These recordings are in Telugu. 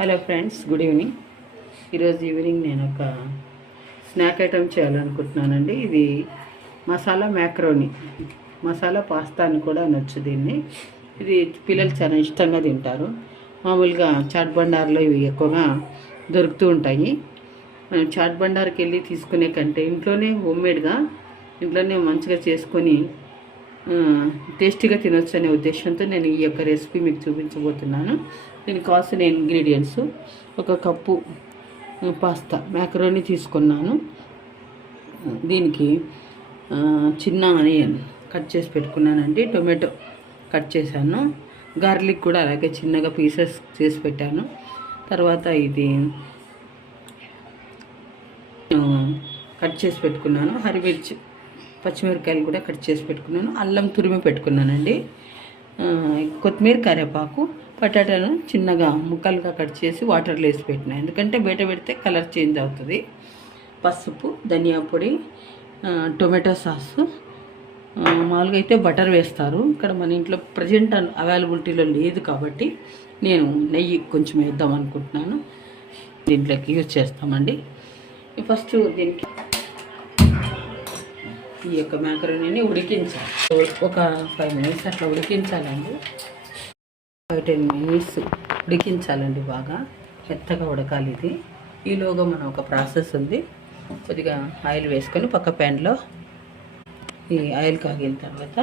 Hello friends, good evening. ఈరోజు ఈవినింగ్ నేను ఒక స్నాక్ ఐటెం చేయాలనుకుంటున్నానండి. ఇది మసాలా మ్యాక్రోని, మసాలా పాస్తా అని కూడా అనొచ్చు దీన్ని. ఇది పిల్లలు చాలా ఇష్టంగా తింటారు. మామూలుగా చాట్ బండార్లో ఇవి ఎక్కువగా దొరుకుతూ ఉంటాయి. మనం చాట్ బండార్కి వెళ్ళి తీసుకునే కంటే ఇంట్లోనే హోమ్మేడ్గా ఇంట్లోనే మంచిగా చేసుకొని టేస్టీగా తినొచ్చు అనే ఉద్దేశంతో నేను ఈ యొక్క రెసిపీ మీకు చూపించబోతున్నాను. దీనికి కావాల్సిన ఇంగ్రీడియంట్స్: ఒక కప్పు పాస్తా మ్యాకరోని తీసుకున్నాను. దీనికి చిన్న ఆనియన్ కట్ చేసి పెట్టుకున్నానండి. టొమాటో కట్ చేశాను. గార్లిక్ కూడా అలాగే చిన్నగా పీసెస్ చేసి పెట్టాను. తర్వాత ఇది కట్ చేసి పెట్టుకున్నాను. హరిమిర్చి, పచ్చిమిరకాయలు కూడా కట్ చేసి పెట్టుకున్నాను. అల్లం తురిమి పెట్టుకున్నానండి. కొత్తిమీర, కరివేపాకు, పొటాటోను చిన్నగా ముక్కలుగా కట్ చేసి వాటర్లో వేసి పెట్టినా, ఎందుకంటే బయట పెడితే కలర్ చేంజ్ అవుతుంది. పసుపు, ధనియా పొడి, టొమాటో సాసు, మామూలుగా అయితే బటర్ వేస్తారు. ఇక్కడ మన ఇంట్లో ప్రజెంట్ అవైలబిలిటీలో లేదు కాబట్టి నేను నెయ్యి కొంచెం వేద్దాం అనుకుంటున్నాను. దీంట్లోకి యూజ్ చేస్తామండి. ఫస్ట్ దీనికి ఈ యొక్క మ్యాకరోనీని ఉడికించాలి. ఒక 5 minutes అట్లా ఉడికించాలండి. 5-10 minutes ఉడికించాలండి. బాగా మెత్తగా ఉడకాలి ఇది. ఈలోగా మనం ఒక ప్రాసెస్ ఉంది. కొద్దిగా ఆయిల్ వేసుకొని పక్క ప్యాన్లో ఈ ఆయిల్ కాగిన తర్వాత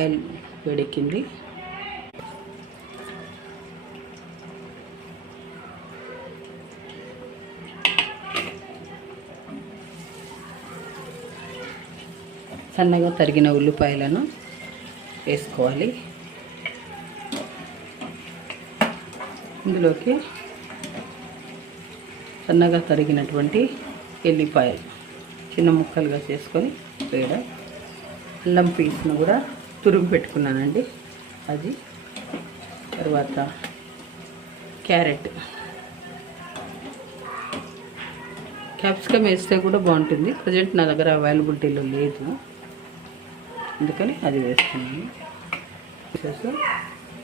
ఆయిల్ వేడెక్కింది. సన్నగా తరిగిన ఉల్లిపాయలను వేసుకోవాలి. ఇందులోకి సన్నగా తరిగినటువంటి ఎల్లిపాయలు చిన్న ముక్కలుగా చేసుకొని వేయడం. అల్లం పీస్ను కూడా తురుము పెట్టుకున్నానండి అది. తర్వాత క్యారెట్, క్యాప్సికమ్ వేస్తే కూడా బాగుంటుంది. ప్రజెంట్ నా దగ్గర అవైలబిలిటీలో లేదు, అందుకని అది వేస్తున్నాను.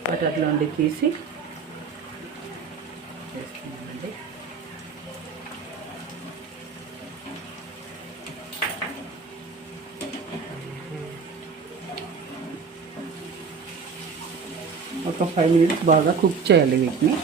వాటర్లో ఉండి తీసి వేస్తున్నానండి. ఒక 5 minutes బాగా కుక్ చేయాలి వీటిని.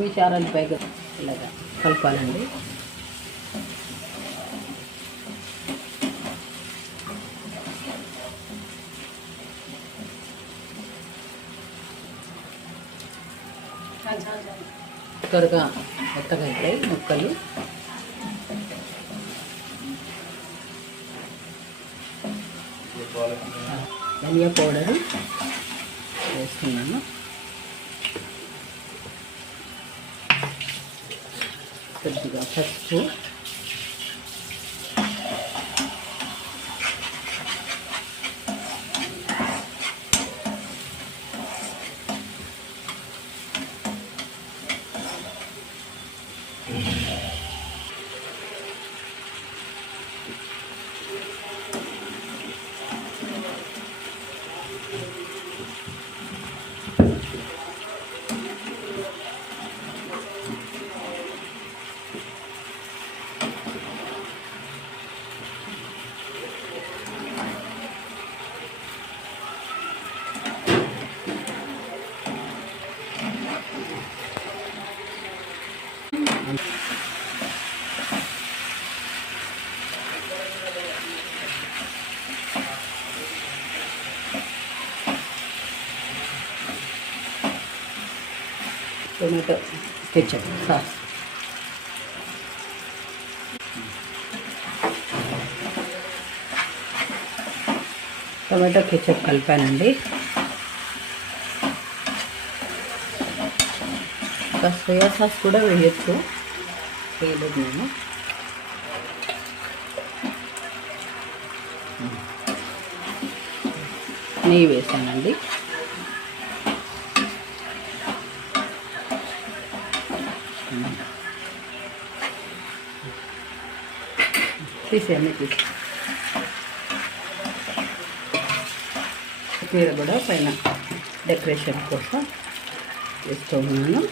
మీ చారాలు పైగా ఇలాగా కలపాలండి. త్వరగా మెత్తగా అవుతాయి ముక్కలు. ధనియా పౌడరు వేస్తున్నాను. కొద్దిగా పసుపు, tomato ketchup sauce, tomato ketchup కలిపానండి. ఇంకా సోయా సాస్ కూడా వేయచ్చు, వేయలేదు నేను. నెయ్యి వేసానండి. తీసేయండి తీసి కొత్తిమీర కూడా పైన డెకరేషన్ కోసం వేస్తూ ఉన్నాను.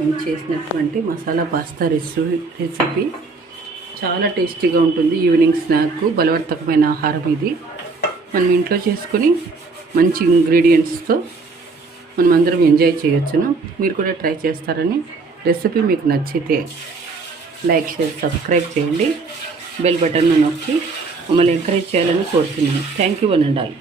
మేము చేసినటువంటి మసాలా పాస్తా రెసిపీ చాలా టేస్టీగా ఉంటుంది. ఈవినింగ్ స్నాక్, బలవర్తకమైన ఆహారం ఇది. మనం ఇంట్లో చేసుకొని మంచి ఇంగ్రీడియంట్స్తో మనం అందరం ఎంజాయ్ చేయొచ్చును. మీరు కూడా ట్రై చేస్తారని, రెసిపీ మీకు నచ్చితే లైక్, షేర్, సబ్స్క్రైబ్ చేయండి. బెల్ బటన్ను నొక్కి మమ్మల్ని ఎంకరేజ్ చేయాలని కోరుతున్నాను. Thank you one and all.